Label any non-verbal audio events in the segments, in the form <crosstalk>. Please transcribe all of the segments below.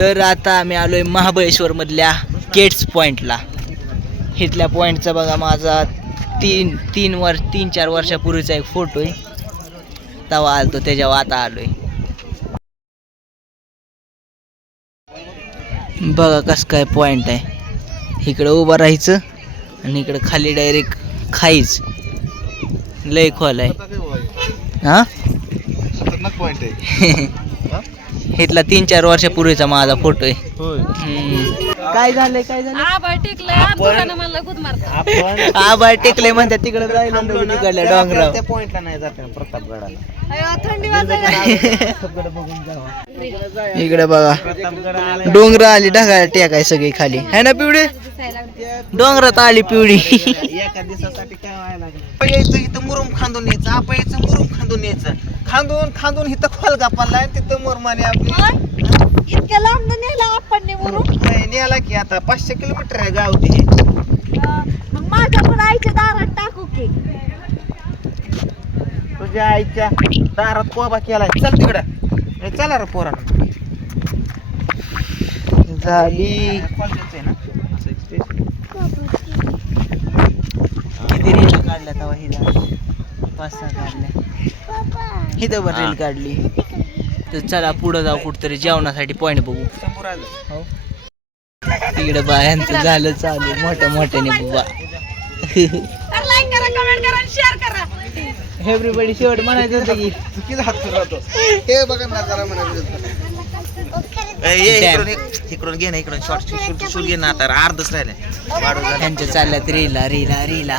तर आता आम्ही आलोय महाबळेश्वर मधल्या केट्स पॉइंटला इथल्या पॉइंटचा बघा माझा तीन तीन वर्ष तीन चार वर्षापूर्वीचा एक फोटो आहे. तेव्हा आलतो त्याच्यावर आता आलोय. बघा कसं काय पॉइंट आहे. इकडं उभं राहायचं आणि इकडं खाली डायरेक्ट खाईच लय खोल आहे. हा? पॉइंट आहे. <laughs> इथला तीन चार वर्षापूर्वीचा माझा फोटो आहे होय हम्म. काय झालंय काय झालं आभाळ मला गुद मारतात. आबाळ टेकले म्हणतात तिकडे जायला तिकडल्या डोंगराव त्या पॉइंटला नाही जात प्रतापगडाला. अयो, थंडी वाजायला इकडे बघा. प्रतापगड आला डोंगर आली ढगाला टेकाय सगळी खाली. है ना लागली. डोंगरात आली पिवडी एका दिवसासाठी काय व्हायला लागलं? यायचं इथं मुरुम खांदून यायचं आपण यायचं मुरुम खांदून यायचं खांदून खांदून इथं खोलगा पडलाय तिथं मुरमाने आपली इतक्या लांब नेला आपण निवडून. नाही, निघाला की आता पाचशे किलोमीटर आहे गाव ते मग माझ्या पण आईच्या दारात टाकू की. तुझ्या आईच्या दारात कोबा केलाय. चल तिकडं. ए, चला रे पोरा. झाली. किती रील काढल्या तेव्हा हिला पाच सहा काढल्या. इथं पण रील काढली. तर चला पुढं जाऊ कुठतरी जेवणासाठी पॉईंट बघू. हो तिकडे बायांचं झालं चालू. मोठ्या मोठ्याने बुवा. लाईक करा कमेंट करा शेअर करा. एव्हरीबडी शेवट म्हणायचं होतं की? चुकीचा हात फिरवतो हे बघा ना जरा म्हणायचं. इकडून घे ना इकडून शॉर्ट शूट शूट घे ना आता अर्धच राहिले. वाढू झालं. त्यांच्या चालल्यात रीला रीला रीला.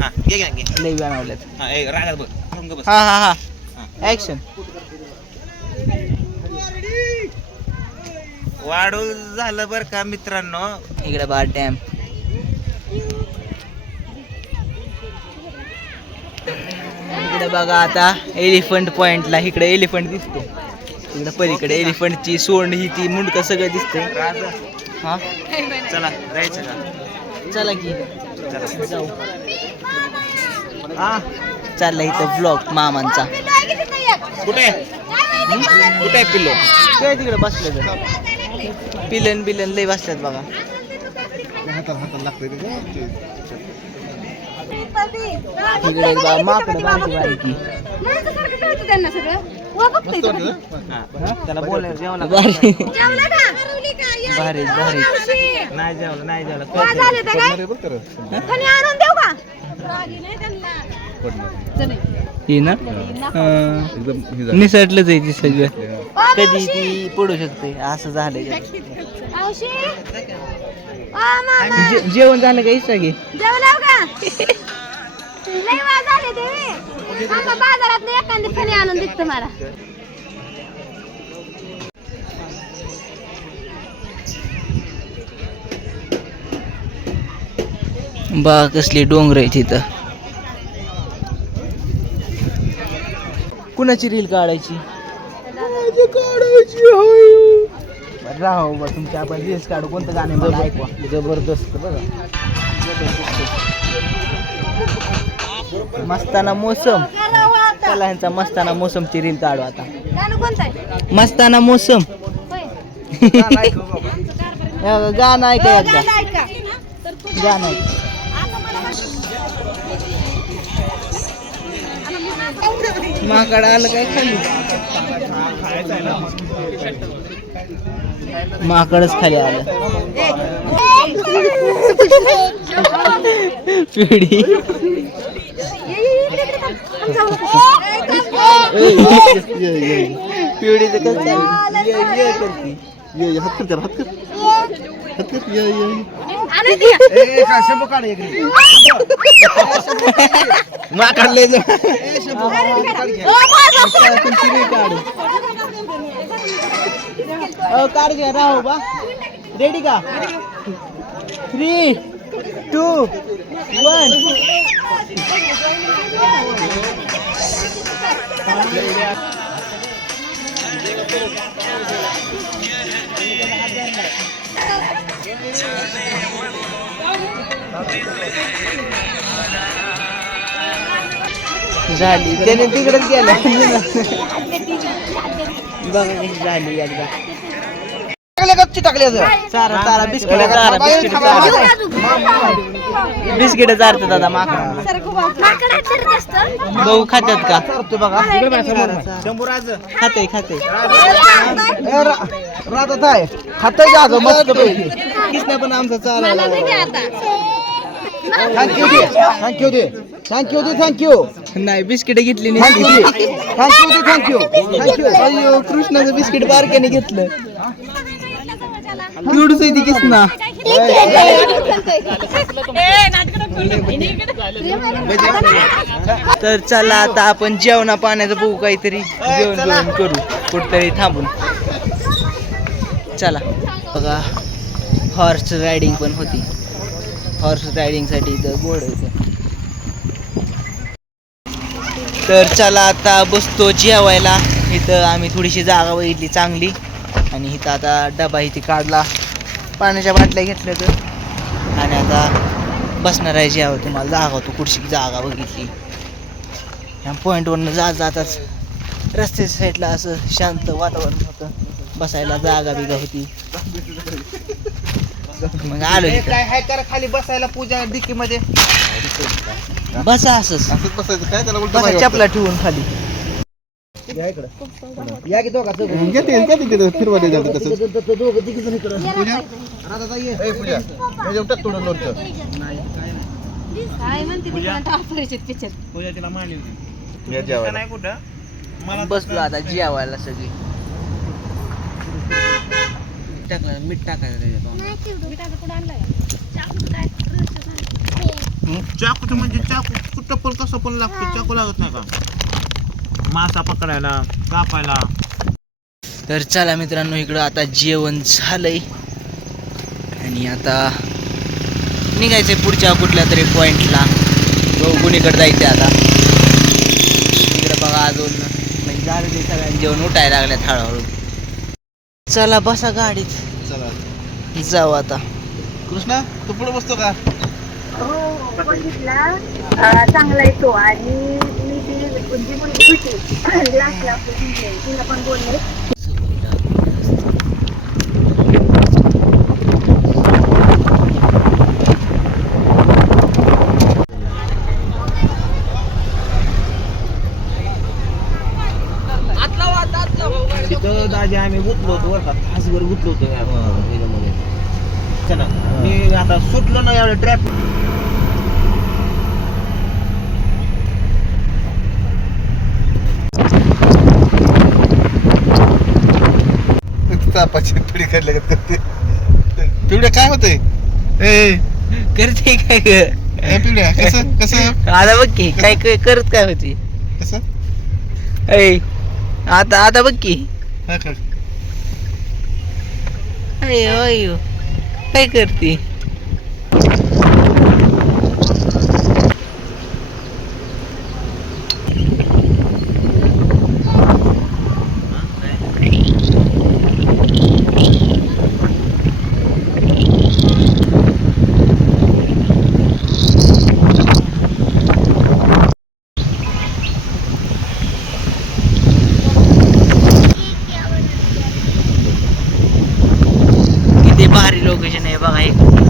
हा घे घे घे. लई बनवल्यात हा ए, रागात बघ. हा हा हा. ऍक्शन वाढू झालं बर का मित्रांनो. इकडे बा डॅम. इकडे बघा आता एलिफंट पॉइंटला इकडे एलिफंट दिसतो. इकडे पलीकडे एलिफंटची सोंड ही ती मुंडक सगळं दिसतंय. हा? चला जायचं का? चला की. चला. जाऊ. हा? चालला इथं ब्लॉग मामांचा. कुठे? कुठे पिल्लो? काय तिकडे बसले पिलन बिलन लय बसल्यात बघा. हा, त्याला बोल जेवला भारी? भारी भारी. नाही जेवलं नाही जेवलं. वा झाले ते काय? खणी आणून देऊ का? रागी नाही त्यांना. चले. ही ना? अं, निसटलंच आहे ती सगळं. कधी. ती पडू शकते. असं मामा. जे- जेवण झालं का इच्छा घे झाले बाजारात एखादी आणून देत तुम्हाला. बा कसली डोंगर आहे तिथं. कुणाची रील काढायची? काढायची राहा बा तुमच्या आपण रील्स काढू कोणतं गाणे मला ऐकवा. जबरदस्त बघा. मस्ताना मोसम. चला ह्यांचा मस्ताना मोसमची रील काढू आता. मस्ताना मोसम. होय. हे गाणं ऐका एकदा. गाणं ऐका. गाणं ऐक. माकड आलं काय खाली? माकडच खाली आलं. पिढी. पिढी हात कर हात कर. हात कर आणून द्या. माकडले जा. ओ, माझा फोन. तुमची रील काढू अ, काढ घ्या राहू बा। रेडी का? थ्री टू वन झाली. त्याने तिकडेच गेला. बघा झाली एकदा. टाकले बिस्किट बिस्किट चारा. बिस्किट चारतात दादा माकडा. गहू खात्यात का? शंभूराज खाते खाते राहतात आहे का मस्त पैकी. किसना पण आमचा चारा. थँक्यू दे थँक्यू दे थँक्यू दे थँक्यू नाही बिस्किट घेतली थँक्यू नाही दे थँक्यू दे थँक्यू थँक्यू कृष्णाचं बिस्किट बारक्याने घेतलं. केवढंच आहे ती तर चला आता आपण जेवणा पाण्याचं बघू काहीतरी. जेवण. जेवण करू. कुठतरी थांबून. चला. बघा हॉर्स रायडिंग पण होती. हॉर्स रायडिंगसाठी इथं गोड होतं तर चला आता बसतो जेवायला. इथं आम्ही थोडीशी जागा बघितली चांगली. आणि इथं आता डबा इथे काढला. पाण्याच्या बाटल्या घेतल्या तर. आणि आता बसणार आहे जेव्हा तुम्हाला जागा होतो कुठची जागा बघितली. ह्या पॉईंटवरनं जात जाताच रस्त्याच्या साईडला असं शांत वातावरण होतं. बसायला जागा बिगा होती. <laughs> मग आलो हे काय हाय करा खाली बसायला पूजा डिक्की मध्ये बसा असंच. बसायचं काय? त्याला बसा चपला ठेवून खाली. या की दोघा फिरवायला जातं तसं पूजा? टाक थोडं लोणचं पूजा. तिला मानली होती. नाही कुठं? बसलो आता जेवायला सगळी. टाकलं मीठ टाकायचं चाकू म्हणजे चाकू टप्पल कसं पण लागतो चाकू लागत नाही का? मासा पकडायला कापायला. तर चला मित्रांनो इकडं आता जेवण झालंय. आणि आता निघायचंय पुढच्या कुठल्या तरी पॉइंटला बघू कुणीकडे जायचं आता. इकडं बघा अजून म्हणजे झालेले सगळ्यांनी जेवण उठायला लागल्यात हळूहळू. चला बसा गाडीत. चला. जाऊ आता. कृष्णा तू पुढे बसतो का? हो बघितला. अं, चांगला आहे तो. आणि मी ती जी मुलगी होती <laughs> लास्टला तिला पण बोलले तिथं दाजी आम्ही गुतलो होतो बरं का गुतलो होतो या, ह्याच्यामध्ये चला. मी आता सुटलो ना एवढं ट्रॅफिक तापाची पिढी काढल्या करते पिवड्या काय होतंय? ए. करते काय ग? ए, पिवड्या कसं? कसं? आता बघ की काय काय करत काय होती? कसं? ऐ आता आता बघ की. हा कर. अयो अयो काय करते किती भारी लोकेशन आहे बघा एक.